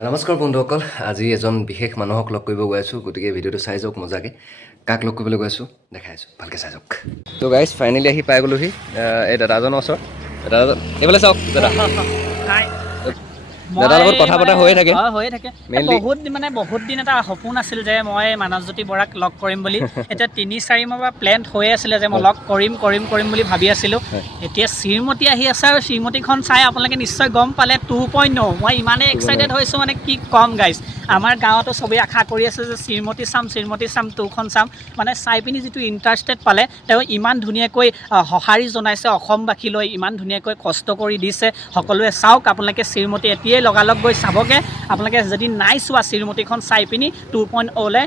নমস্কাৰ বন্ধুসকল আজি এজন বিশেষ মানুহক লগ কৰিব গৈ আছোঁ গতিকে ভিডিঅ'টো চাই যাওক মজাকৈ কাক লগ কৰিবলৈ গৈ আছোঁ দেখাই আছোঁ ভালকৈ চাই যাওক তো গাইজ ফাইনেলি আহি পাই গ'লোহি এই দাদাজনৰ ওচৰত দাদাজন এইফালে চাওক দাদা দাদাৰ লগত কথা পতা হৈয়ে থাকে বহুত দিন এটা সপোন আছিল যে মই মানসজ্যোতি বৰাক লগ কৰিম বুলি এতিয়া ৩-৪ মাহ প্লেন হৈ আছিলে যে মই লগ কৰিম বুলি ভাবি আছিলোঁ এতিয়া শ্ৰীমতী আহি আছে আৰু শ্ৰীমতীখন চাই আপোনালোকে নিশ্চয় গম পালে 2.0 মই ইমানেই এক্সাইটেড হৈছোঁ মানে কি কম গাইজ আমাৰ গাঁৱতো চবেই আশা কৰি আছে যে শ্ৰীমতী চাম 2খন চাম মানে চাই পিনি যিটো ইণ্টাৰেষ্টেড পালে তেওঁ ইমান ধুনীয়াকৈ সঁহাৰি জনাইছে অসমবাসীলৈ ইমান ধুনীয়াকৈ কষ্ট কৰি দিছে সকলোৱে চাওক আপোনালোকে শ্ৰীমতী এতিয়াই লগালগ গৈ চাবগৈ আপোনালোকে যদি নাই চোৱা শ্ৰীমতীখন চাই পিনি 2.0লে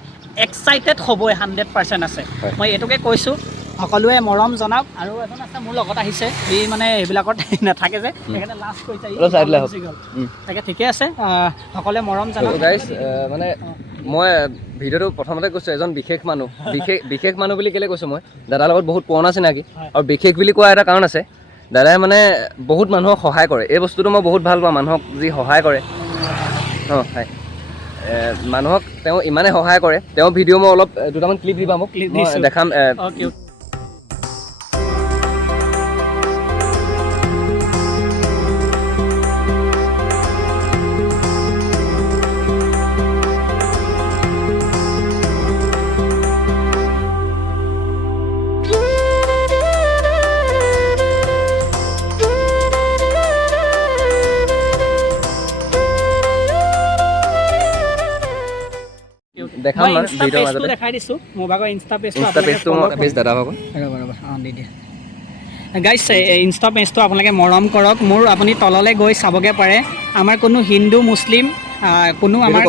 এক্সাইটেড হ'বই 100% আছে মই এইটোকে কৈছোঁ সকলোৱে মৰম জনাওক আৰু এজন আছে মোৰ লগত আহিছে এই মানে এইবিলাকত নাথাকে যে সেইকাৰণে লাষ্ট কৈছে তাকে ঠিকে আছে সকলোৱে মৰম জনাওক গাইজ মানে মই ভিডিঅ'টো প্ৰথমতে কৈছোঁ এজন বিশেষ মানুহ বুলি কেলৈ কৈছোঁ মই দাদাৰ লগত বহুত পুৰণা চিনাকি আৰু বিশেষ বুলি কোৱা এটা কাৰণ আছে দাদাই মানে বহুত মানুহক সহায় কৰে এই বস্তুটো মই বহুত ভাল পাওঁ মানুহক যি সহায় কৰে হয় মানুহক তেওঁ ইমানে সহায় কৰে তেওঁ ভিডিঅ' মই অলপ দুটামান ক্লিপ দিবা মোক দেখাম দেখাম ভিডিঅ' মাজতে দেখাই দিছোঁ মোৰ ভাগৰ ইনষ্টা পেজটো দাদা ভাগৰ দি দিয়া গাইজ ইনষ্টা পেজটো আপোনালোকে মৰম কৰক মোৰ আপুনি তললৈ গৈ চাবগৈ পাৰে আমাৰ কোনো হিন্দু মুছলিম কোনো আমাৰ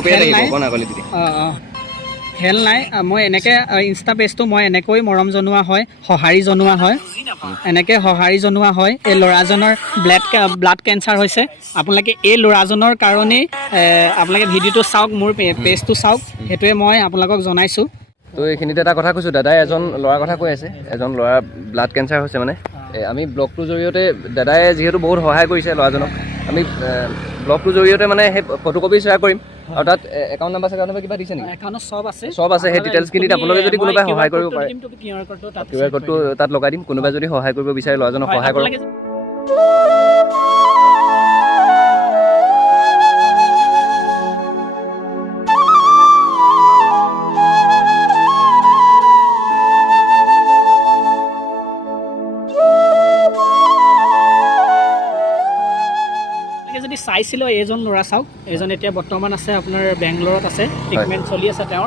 খেল নাই মই এনেকৈ ইনষ্টা পেজটো মই এনেকৈ মৰম জনোৱা হয় সঁহাৰি জনোৱা হয় এনেকৈ সঁহাৰি জনোৱা হয় এই ল'ৰাজনৰ ব্লাড কেঞ্চাৰ হৈছে আপোনালোকে এই ল'ৰাজনৰ কাৰণেই আপোনালোকে ভিডিঅ'টো চাওক মোৰ পেজটো চাওক সেইটোৱে মই আপোনালোকক জনাইছোঁ তো এইখিনিতে এটা কথা কৈছোঁ দাদাই এজন ল'ৰাৰ কথা কৈ আছে এজন ল'ৰা ব্লাড কেঞ্চাৰ হৈছে মানে আমি ব্লগটোৰ জৰিয়তে দাদাই যিহেতু বহুত সহায় কৰিছে ল'ৰাজনক আমি ব্লগটোৰ জৰিয়তে মানে সেই ফটোকপি শ্বেয়াৰ কৰিম আৰু তাত একাউণ্ট নাম্বাৰ কিবা দিছে নেকি একাউণ্টত চব আছে সেই ডিটেইলছখিনিত আপোনালোকে যদি কোনোবাই সহায় কৰিব পাৰে কিউ আৰ ক'ডটো তাত লগাই দিম কোনোবাই যদি সহায় কৰিব বিচাৰে ল'ৰাজনক সহায় কৰক যদি চাইছিলোঁ এইজন ল'ৰা চাওক এইজন এতিয়া বৰ্তমান আছে আপোনাৰ বেংগলোৰত আছে ট্ৰিটমেণ্ট চলি আছে তেওঁ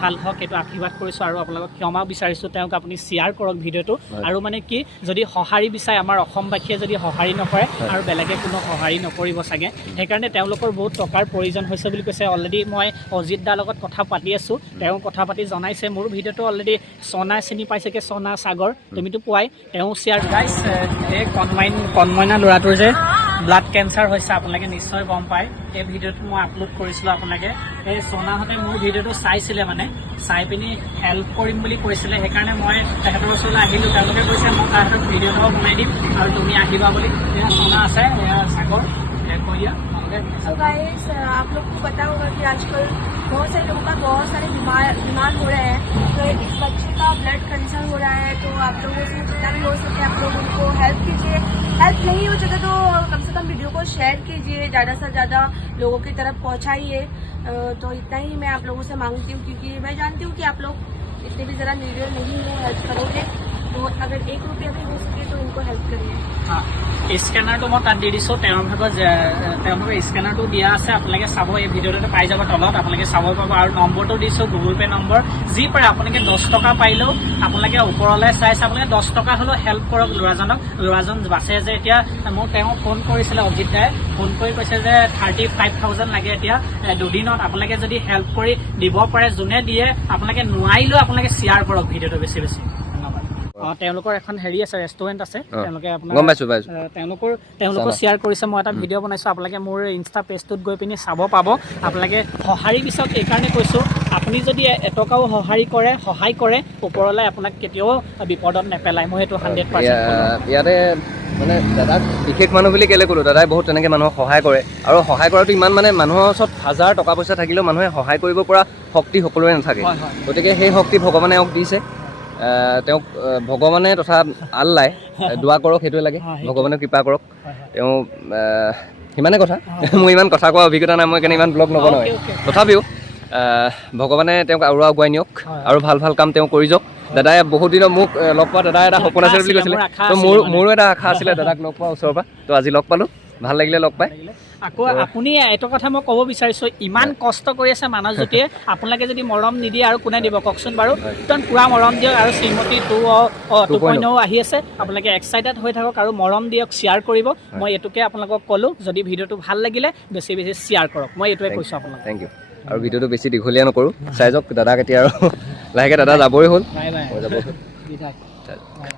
ভাল হওক এইটো আশীৰ্বাদ কৰিছোঁ আৰু আপোনালোকক ক্ষমা বিচাৰিছোঁ তেওঁক আপুনি শ্বেয়াৰ কৰক ভিডিঅ'টো আৰু মানে কি যদি সঁহাৰি বিচাৰে আমাৰ অসমবাসীয়ে যদি সঁহাৰি নকৰে আৰু বেলেগে কোনো সঁহাৰি নকৰিব চাগে সেইকাৰণে তেওঁলোকৰ বহুত টকাৰ প্ৰয়োজন হৈছে বুলি কৈছে অলৰেডি মই অজিত দাৰ লগত কথা পাতি আছোঁ তেওঁ কথা পাতি জনাইছে মোৰ ভিডিঅ'টো অলৰেডি চনা চিনি পাইছেগৈ চনা সাগৰ তুমিতো পোৱাই তেওঁ শ্বেয়াৰ গাইছ এই কণমইনা ল'ৰাটোৰ যে ব্লাড কেঞ্চাৰ হৈছে আপোনালোকে নিশ্চয় গম পায় এই ভিডিঅ'টো মই আপলোড কৰিছিলোঁ আপোনালোকে এই সোনাহঁতে মোৰ ভিডিঅ'টো চাইছিলে মানে চাই পিনি হেল্প কৰিম বুলি কৈছিলে সেইকাৰণে মই তেখেতৰ ওচৰলৈ আহিলোঁ তেওঁলোকে কৈছে মই তাহাঁতক ভিডিঅ'টো বনাই দিম আৰু তুমি আহিবা বুলি এয়া সোনা আছে এয়া সাগৰ কৈ দিয়া तो गाइस आप लोग को पता होगा कि आजकल बहुत सारे लोगों का बहुत सारे बीमार हो रहे हैं तो एक बच्चे का ब्लड कैंसर हो रहा है तो आप लोगों से जितना भी हो सके आप लोग उनको हेल्प कीजिए हेल्प नहीं हो सके तो कम से कम वीडियो को शेयर कीजिए ज़्यादा से ज़्यादा लोगों की तरफ पहुँचाइए तो इतना ही मैं आप लोगों से मांगती हूँ क्योंकि मैं जानती हूँ कि आप लोग इतने भी ज़रा नीडर नहीं हो हेल्प करोगे तो अगर 1 रुपया भी हो सके तो इनको हेल्प करिए স্কেনাৰটো মই তাত দি দিছোঁ তেওঁলোকৰ স্কেনাৰটো দিয়া আছে আপোনালোকে চাব এই ভিডিঅ'টো পাই যাব তলত আপোনালোকে চাব পাব আৰু নম্বৰটো দিছোঁ গুগল পে' নম্বৰ যি পাৰে আপোনালোকে 10 টকা পাইলেও আপোনালোকে ওপৰলৈ চাইছে আপোনালোকে 10 টকা হ'লেও হেল্প কৰক ল'ৰাজন বাচে যে এতিয়া মোক তেওঁ ফোন কৰিছিলে অজিত দাই ফোন কৰি কৈছে যে 35,000 লাগে এতিয়া দুদিনত আপোনালোকে যদি হেল্প কৰি দিব পাৰে যোনে দিয়ে আপোনালোকে নোৱাৰিলেও আপোনালোকে শ্বেয়াৰ কৰক ভিডিঅ'টো বেছি তেওঁলোকৰ এখন হেৰি আছে ৰেষ্টুৰেণ্ট আছে তেওঁলোকে আপোনাৰ তেওঁলোকৰ শ্বেয়াৰ কৰিছে মই এটা ভিডিঅ' বনাইছোঁ আপোনালোকে মোৰ ইনষ্টা পেজটোত গৈ পিনি চাব পাব আপোনালোকে সঁহাৰি বিচাৰক এইকাৰণে কৈছোঁ আপুনি যদি এটকাও সহায় কৰে ওপৰলৈ আপোনাক কেতিয়াও বিপদত নেপেলায় মই এইটো 100% ইয়াতে মানে দাদাক বিশেষ মানুহ বুলি কেলৈ ক'লোঁ, দাদাই বহুত তেনেকৈ মানুহক সহায় কৰে আৰু সহায় কৰাটো ইমান মানে মানুহৰ ওচৰত হাজাৰ টকা পইচা থাকিলেও মানুহে সহায় কৰিব পৰা শক্তি সকলোৰে নাথাকে। গতিকে সেই শক্তি ভগৱানে তেওঁক দিছে। তেওঁক ভগৱানে তথা আল্লাই দোৱা কৰক, সেইটোৱে লাগে। ভগৱানে কৃপা কৰক। তেওঁ সিমানে কথা। মোৰ ইমান কথা কোৱা অভিজ্ঞতা নাই, মই সেইকাৰণে ইমান ব্লগ নবনাওঁ। তথাপিও ভগৱানে তেওঁক আৰু আগুৱাই নিয়ক আৰু ভাল ভাল কাম তেওঁ কৰি যাওক। দাদাই বহুত দিনৰ মোক লগ পোৱা দাদাই এটা সপোন আছিল বুলি কৈছিলে, তো মোৰো এটা আশা আছিলে দাদাক লগ পোৱা ওচৰৰ পৰা। তো আজি লগ পালোঁ, ভাল লাগিলে লগ পাই। আকৌ আপুনি এইটো কথা মই ক'ব বিচাৰিছোঁ, ইমান কষ্ট কৰি আছে মানসজ্যোতিয়ে, আপোনালোকে যদি মৰম নিদিয়ে আৰু কোনে দিব কওকচোন বাৰু। একদম পূৰা মৰম দিয়ক আৰু শ্ৰীমতী 2.0 আহি আছে। আপোনালোকে এক্সাইটেড হৈ থাকক আৰু মৰম দিয়ক, শ্বেয়াৰ কৰিব। মই এইটোকে আপোনালোকক ক'লোঁ, যদি ভিডিঅ'টো ভাল লাগিলে বেছি বেছি শ্বেয়াৰ কৰক, মই এইটোৱে কৈছোঁ আপোনালোকক। Thank you. আৰু ভিডিঅ'টো বেছি দীঘলীয়া নকৰোঁ, চাই যাওক দাদাক এতিয়া আৰু লাহেকৈ দাদা যাবই হ'ল। Bye bye.